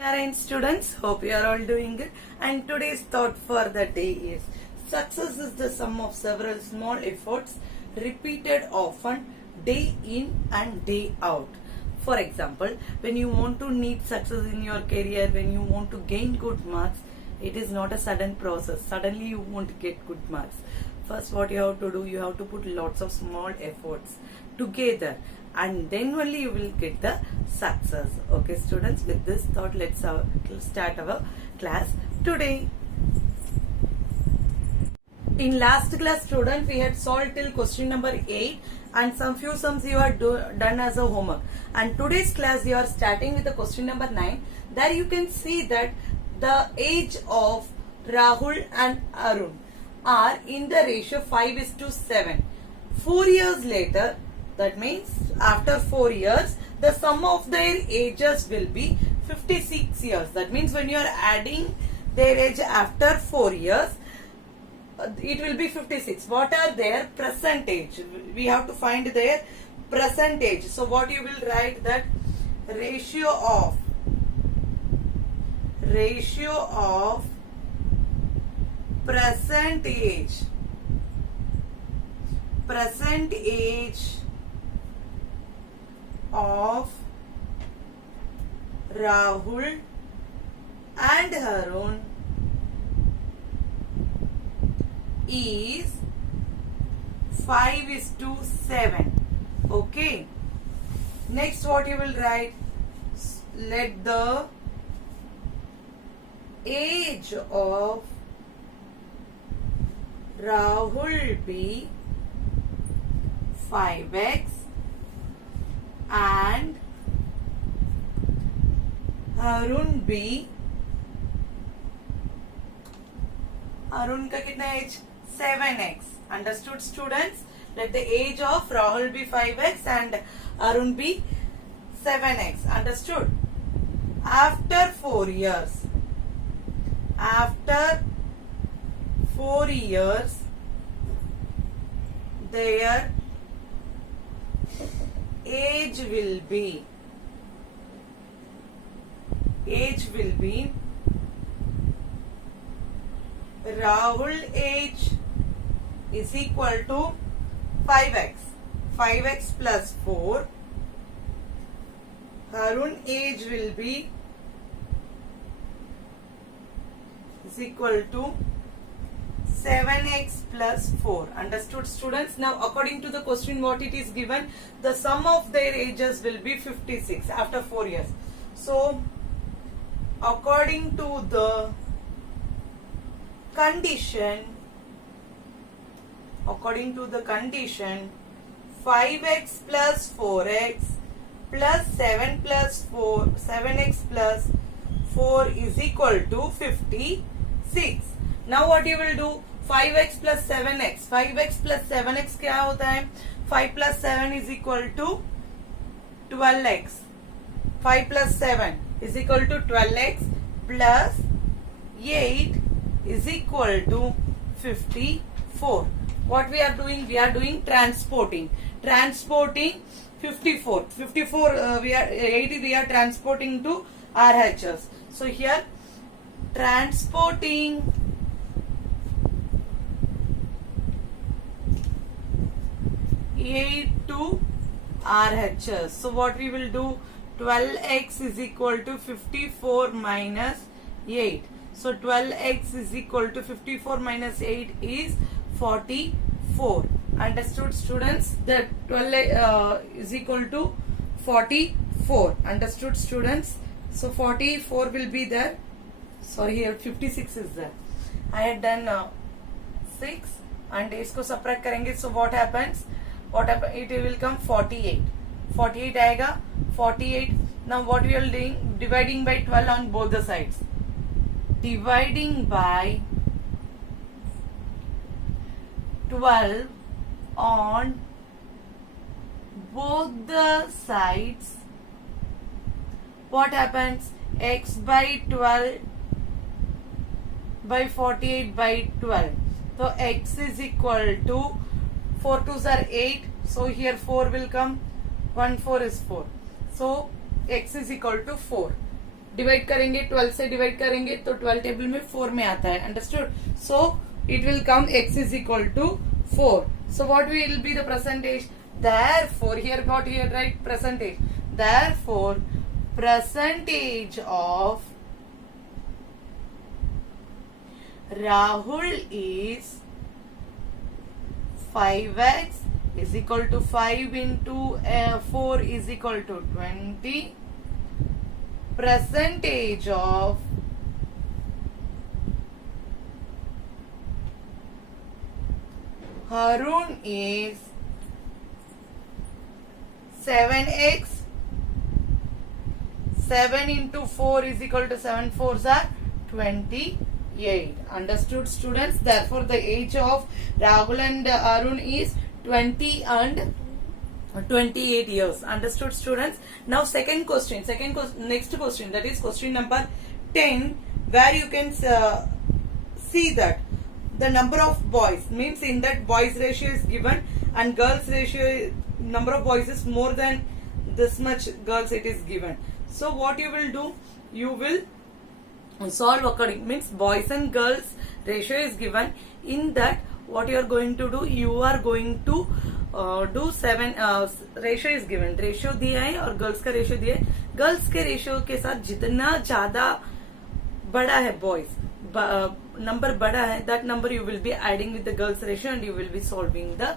Narayan students, hope you are all doing good. And today's thought for the day is success is the sum of several small efforts repeated often day in and day out. For example, when you want to need success in your career, when you want to gain good marks, it is not a sudden process. Suddenly you won't get good marks. First, what you have to do, you have to put lots of small efforts together, and then only you will get the success. Okay students, with this thought, let's start our class today. In last class students, we had solved till question number 8 and some few sums you are done as a homework, and today's class you are starting with the question number 9. There you can see that the age of Rahul and Arun are in the ratio 5:7. 4 years later, that means after 4 years, the sum of their ages will be 56 years. That means when you are adding their age after 4 years, it will be 56. What are their percentage? We have to find their percentage. So what you will write, that ratio of present age of Rahul and Arun is 5:7. Okay. Next, what you will write? Let the age of Rahul be 5x and Arun का कितना as 7x. Understood students? Let the age of Rahul be 5x and Arun be 7x. Understood? After 4 years, their age will be Rahul age is equal to 5x plus 4. Arun age will be is equal to 7x plus 4. Understood students? Now according to the question what it is given, the sum of their ages will be 56 after 4 years. So according to the condition 5x plus 4x plus 7x plus 4 is equal to 56. Now what you will do? 5x plus 7x. 5x plus 7x क्या होता है? 5 plus 7 is equal to 12x. 5 plus 7 is equal to 12x plus 8 is equal to 54. What we are doing? We are doing transporting 54. 54 we are transporting to RHS. So here transporting 8 to RHS. So what we will do? 12x is equal to 54 minus 8. So 12x is equal to 54 minus 8 is 44. Understood students? That 12 is equal to 44. Understood students? So 44 will be there. Sorry, here 56 is there. I had done 6 and इसको subtract करेंगे. So what happens? It will come 48. 48 आएगा. 48. Now what we are doing? Dividing by 12 on both the sides. Dividing by 12 on both the sides. What happens? X by 12 by 48 by 12. So x is equal to 4 2s are 8. So here 4 will come. 1 4 is 4. So x is equal to 4. Divide करेंगे 12 से divide करेंगे तो 12 table में 4 में आता है. Understood. So it will come x is equal to 4. So what will be the percentage? Therefore, here got here right percentage. Therefore, percentage of Rahul is 5x is equal to 5 into 4 is equal to 20. Percentage of Harun is 7x. 7 into 4 is equal to 7 fours are 28. Understood, students? Therefore, the age of Rahul and Arun is 20 and 28 years. Understood, students? Now, second question. Next question. That is question number 10, where you can see that the number of boys, means in that boys ratio is given and girls ratio, number of boys is more than this much girls it is given. So what you will do, you will solve according, means boys and girls ratio is given. In that what you are going to do, you are going to do 7 ratio is given, ratio दिया है और girls का ratio दिया है. girls के ratio के साथ जितना ज्यादा बड़ा है boys, number बड़ा है, that number you will be adding with the girls ratio and you will be solving the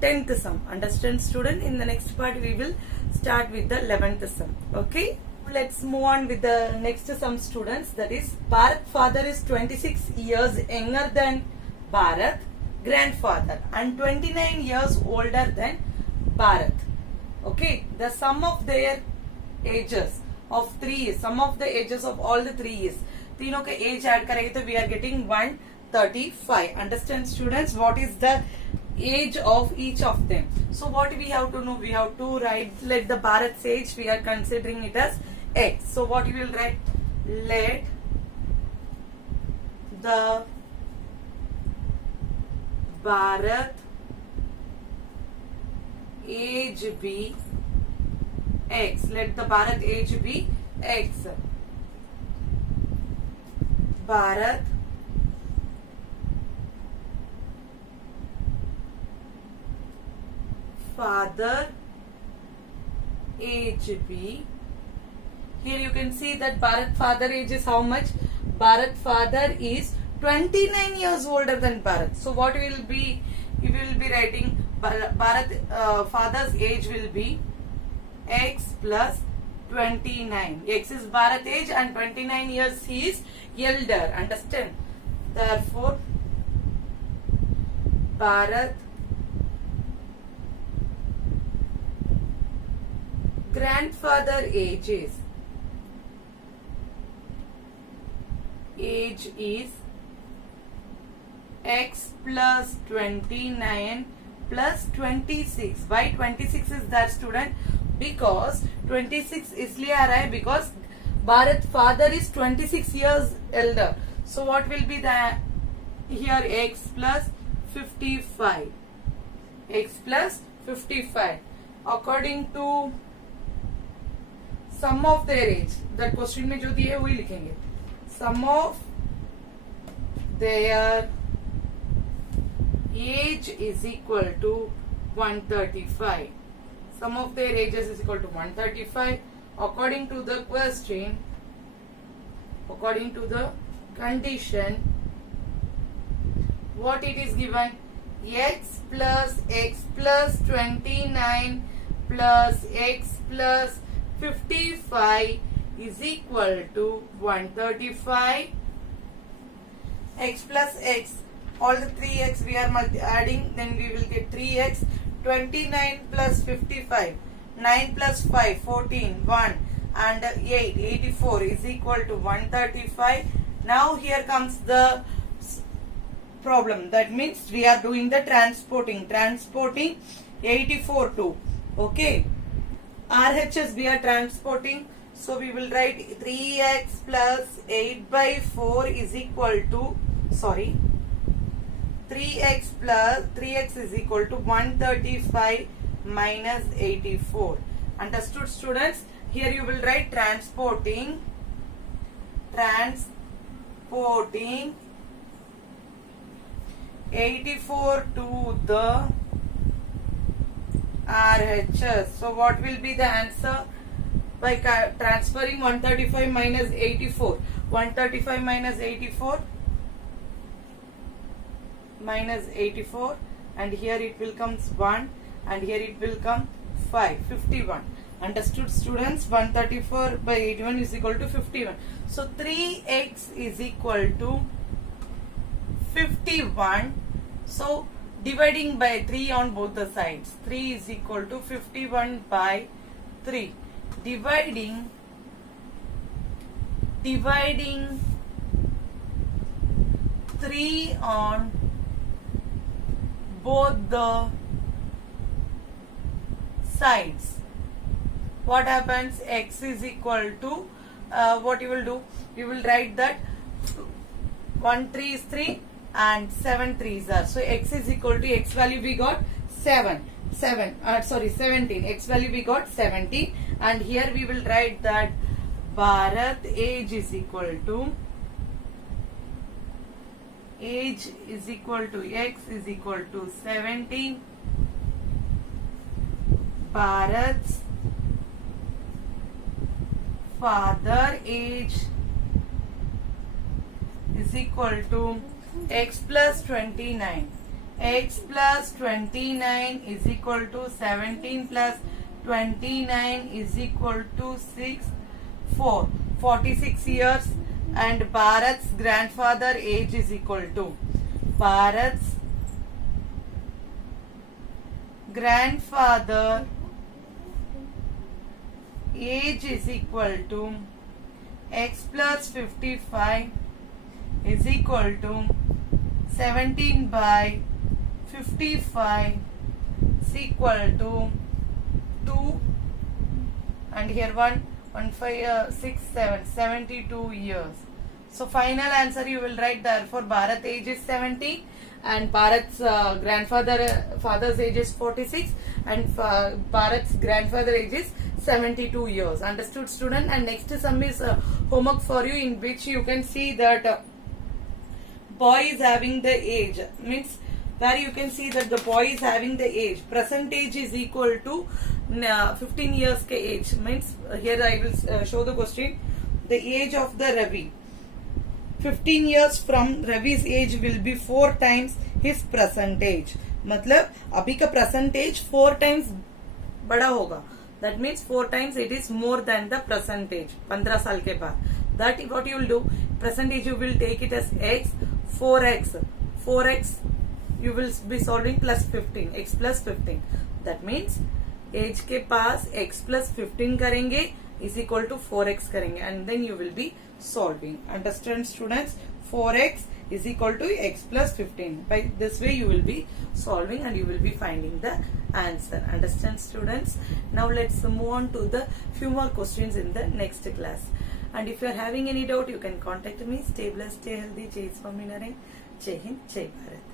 10th sum. Understand, student? In the next part we will start with the 11th sum. Okay, let's move on with the next sum, students. That is, Bharat father is 26 years younger than Bharat grandfather and 29 years older than Bharat. Okay, the sum of their ages of 3 years, sum of the ages of all the 3 years, तीनों के as add करेंगे तो we are getting 135. Understand students, what is the age of each of them? So what we have to know, we have to write, let the Bharat age we are considering it as x. So what you will write? Let the Bharat age be x. Let the Bharat age be x. Bharat father age be. Here you can see that Bharat father age is how much? Bharat father is 29 years older than Bharat. So what will be? You will be writing Bharat father's age will be x plus 29. X is Bharat age and 29 years he is elder. Understand? Therefore, Bharat grandfather age is x plus 29 plus 26. Why 26 is that, student? Because 26 इसलिए आ रहा है because Bharat father is 26 years elder. So what will be the here? X plus 55. X plus 55 according to sum of their age. That question में जो दिए है वही लिखेंगे. Sum of their age is equal to 135. Sum of their ages is equal to 135 according to the question, according to the condition. What it is given? X plus 29 plus x plus 55 is equal to 135. X plus x, all the 3x we are adding, then we will get 3x. 29 plus 55, 9 plus 5, 14, 1 and 8, 84 is equal to 135. Now here comes the problem. That means we are doing the transporting 84 to, okay, RHS we are transporting. So we will write 3x plus 8 by 4 is equal to, 3x is equal to 135 minus 84. Understood, students? Here you will write transporting transporting 84 to the RHS. So what will be the answer? By transferring 135 minus 84. 135 minus 84 and here it will come 1 and here it will come 5. 51. Understood, students? 134 by 81 is equal to 51. So 3x is equal to 51. So dividing by 3 on both the sides. 3 is equal to 51 by 3. Dividing 3 on both the sides. What happens? X is equal to what you will do? You will write that 1 3 is 3 and 7 3s are. So x is equal to, x value we got 17. X value we got 17 and here we will write that Bharat age is equal to x is equal to 17. Bharat's father age is equal to x plus 29. X plus 29 is equal to 17 plus 29 is equal to 46 years, and Bharat's grandfather age is equal to Bharat's grandfather age is equal to x plus 55 is equal to 17 by 55 is equal to 2 and here 72 years. So final answer you will write, therefore Bharat age is 70 and Bharat's father's age is 46 and Bharat's grandfather age is 72 years. Understood, student? And next sum is homework for you, in which you can see that boy is having the age, means where you can see that the boy is having the age. Present age is equal to 15 years ke age. Means here I will show the question. The age of the Ravi. 15 years from Ravi's age will be 4 times his present age. मतलब अभी का present age 4 times बड़ा होगा. That means 4 times it is more than the present age. 15 साल के बाद. That what you will do? Present age you will take it as x. 4x you will be solving plus 15. X plus 15. That means age के पास x plus 15 करेंगे is equal to 4x करेंगे and then you will be solving. Understand, students? 4x is equal to x plus 15. By this way you will be solving and you will be finding the answer. Understand, students? Now let's move on to the few more questions in the next class. And if you are having any doubt, you can contact me. Stay blessed, stay healthy. Jai Swaminarayan. Jai Hind, Jai Bharat.